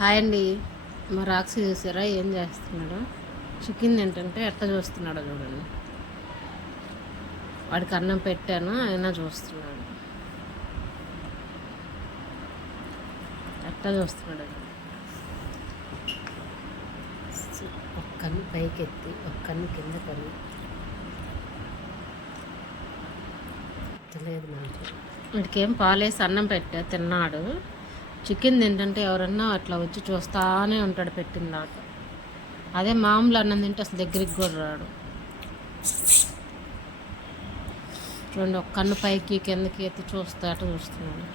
Hi అండి. మా Roxy చూసారా ఏం చేస్తున్నాడు? చికెన్ ఏంటంటే ఎట్లా చూస్తున్నాడో చూడండి. వాడికి అన్నం పెట్టాను, అయినా చూస్తున్నాడు. ఎట్లా చూస్తున్నాడు? ఒక్కన్ను పైకి ఎత్తి ఒక్కన్ను కింద కొని తెలియదు నాకు. వీడికి ఏం పాలేసి అన్నం పెట్టా, తిన్నాడు. చికెన్ తింటుంటే ఎవరన్నా అట్లా వచ్చి చూస్తానే ఉంటాడు పెట్టిన దాకా. అదే మామూలు అన్నం తింటే అసలు దగ్గరికి కూడా రాడు. చూడండి, ఒక కన్ను పైకి కిందకి ఎత్తి చూస్తా చూస్తున్నాడు.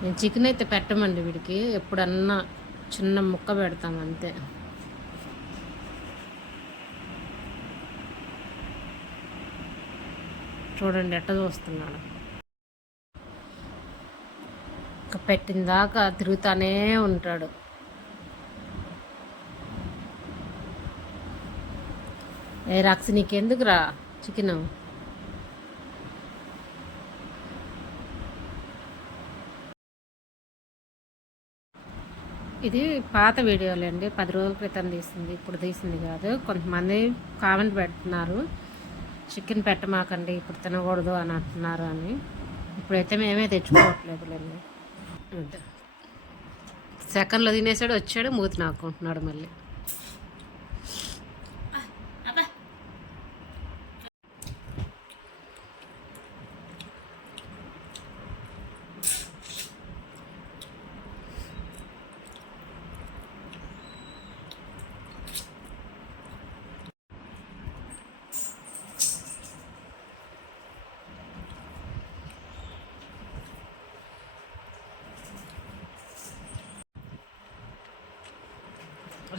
నేను చికెన్ అయితే పెట్టమండి వీడికి, ఎప్పుడన్నా చిన్న ముక్క పెడతాం అంతే. చూడండి ఎట్ట చూస్తున్నాడు. పెట్టిన దాకా తిరుగుతానే ఉంటాడు. ఏ రాక్సి, నీకెందుకురా చికెన్? ఇది పాత వీడియోలండి, 10 రోజుల క్రితం తీసింది, ఇప్పుడు తీసింది కాదు. కొంతమంది కామెంట్ పెడుతున్నారు, చికెన్ పెట్టమాకండి ఇప్పుడు తినకూడదు అని అంటున్నారు అని. ఇప్పుడైతే మేమే తెచ్చుకోవట్లేదులేండి. సెకండ్లో తినేసాడు, వచ్చాడు, మూతి నాకుంటున్నాడు మళ్ళీ.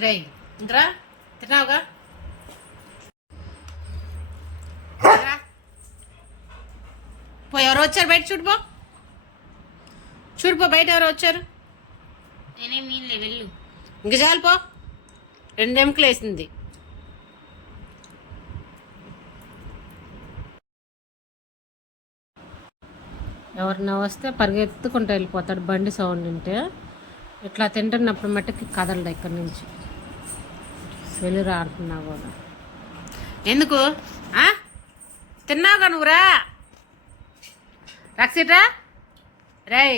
రే ఇంద్రా, తిన్నావుగా? పో, ఎవరు వచ్చారు బయట చూడుపో, చూడుపో బయట ఎవరు వచ్చారు. నేనే మీన్లే వెళ్ళు. ఇంక చాలుపో, 2 ఎముకలు వేసింది. ఎవరన్నా వస్తే పరిగెత్తుకుంటూ వెళ్ళిపోతాడు బండి సౌండ్ వింటే. ఇట్లా తింటున్నప్పుడు మట్టుకి కదలడు ఇక్కడి నుంచి. వెళ్ళిరా అంటున్నా కూడా. ఎందుకు తిన్నావుగా నువ్వురా రక్షిట్రా? రై